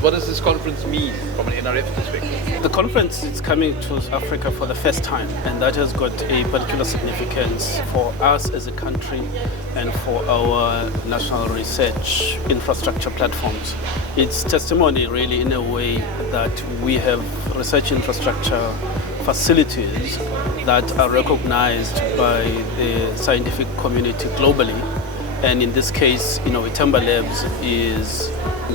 What does this conference mean from an NRF perspective? The conference is coming to Africa for the first time, and that has got a particular significance for us as a country and for our national research infrastructure platforms. It's testimony really in a way that we have research infrastructure facilities that are recognized by the scientific community globally. And in this case, Itemba Labs is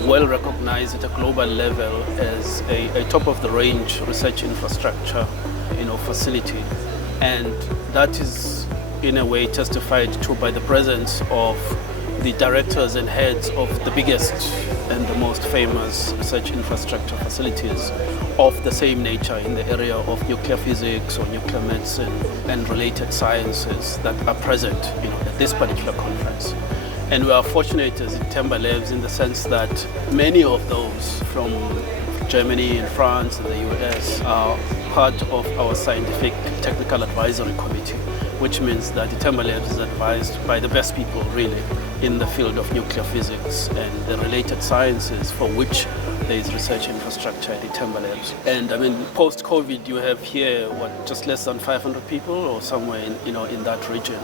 well recognized at a global level as a top-of-the-range research infrastructure, facility. And that is, in a way, testified to by the presence of the directors and heads of the biggest and the most famous research infrastructure facilities of the same nature in the area of nuclear physics or nuclear medicine and related sciences that are present at this particular conference. And we are fortunate as Itemba Labs in the sense that many of those from Germany and France and the US are part of our scientific technical advisory committee, which means that Itemba Labs is advised by the best people really in the field of nuclear physics and the related sciences for which there is research infrastructure at Itemba Labs. And post-COVID, you have here, just less than 500 people or somewhere in that region.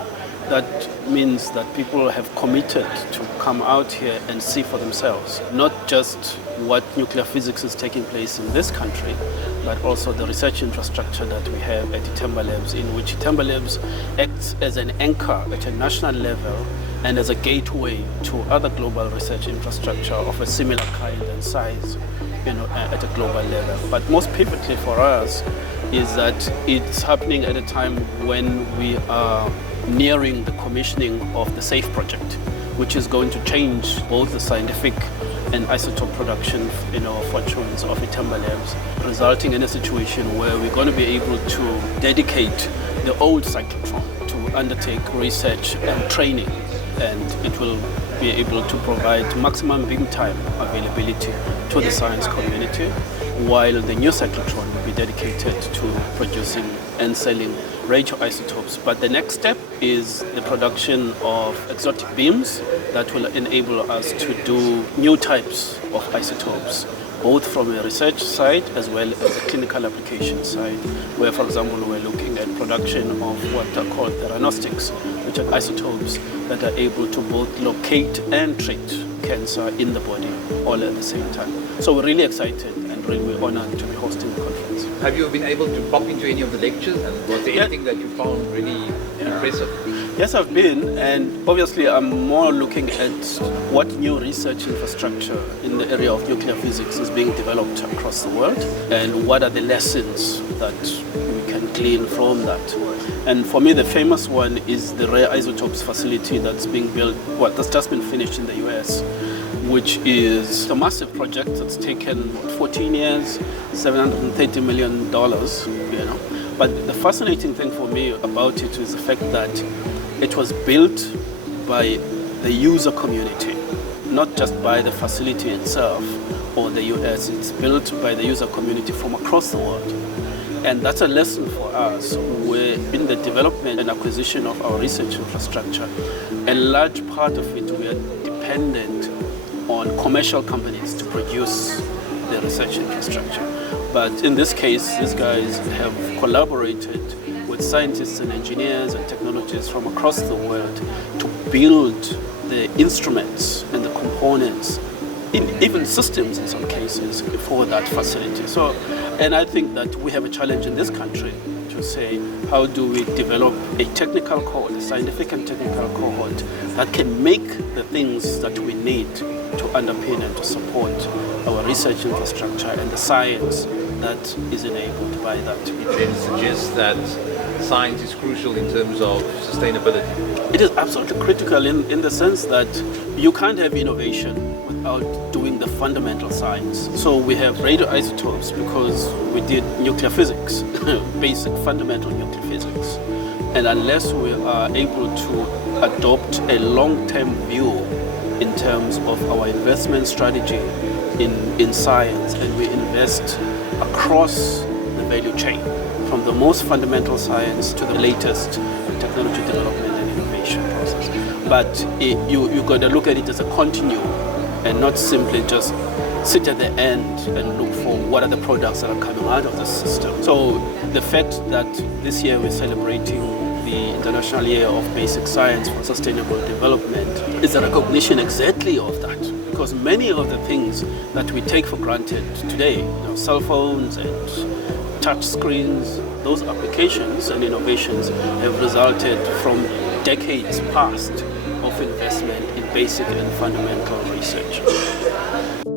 That means that people have committed to come out here and see for themselves, not just what nuclear physics is taking place in this country, but also the research infrastructure that we have at Itemba Labs, in which Itemba Labs acts as an anchor at a national level and as a gateway to other global research infrastructure of a similar kind and size, at a global level. But most pivotally for us is that it's happening at a time when we are nearing the commissioning of the SAFE project, which is going to change both the scientific and isotope production fortunes of Itemba Labs, resulting in a situation where we're going to be able to dedicate the old cyclotron to undertake research and training, and it will be able to provide maximum beam time availability to the science community, while the new cyclotron will be dedicated to producing and selling radioisotopes. But the next step is the production of exotic beams that will enable us to do new types of isotopes, both from a research side as well as a clinical application side, where, for example, we're looking at production of what are called theranostics, which are isotopes that are able to both locate and treat cancer in the body all at the same time. So we're really excited and really honored to be hosting the conference. Have you been able to pop into any of the lectures, and was there anything that you found really impressive? Yes, I've been, and obviously I'm more looking at what new research infrastructure in the area of nuclear physics is being developed across the world, and what are the lessons that we can glean from that. And for me, the famous one is the rare isotopes facility that's being built, that's just been finished in the US, which is a massive project that's taken 14 years, $730 million, But the fascinating thing for me about it is the fact that it was built by the user community, not just by the facility itself or the US. It's built by the user community from across the world. And that's a lesson for us, where in the development and acquisition of our research infrastructure, a large part of it we are dependent on commercial companies to produce the research infrastructure. But in this case, these guys have collaborated with scientists and engineers and technologists from across the world to build the instruments and the components, even systems in some cases, for that facility. And I think that we have a challenge in this country to say, how do we develop a technical cohort, a scientific and technical cohort that can make the things that we need to underpin and to support our research infrastructure and the science that is enabled by that. It then suggests that science is crucial in terms of sustainability. It is absolutely critical in the sense that you can't have innovation without doing the fundamental science. So we have radioisotopes because we did nuclear physics, basic fundamental nuclear physics. And unless we are able to adopt a long-term view in terms of our investment strategy in science, and we invest across the value chain, from the most fundamental science to the latest technology development and innovation process. But you got to look at it as a continuum and not simply just sit at the end and look for what are the products that are coming out of the system. So the fact that this year we're celebrating the International Year of Basic Science for Sustainable Development is a recognition exactly of that. Because many of the things that we take for granted today, cell phones and touch screens, those applications and innovations have resulted from decades past of investment in basic and fundamental research.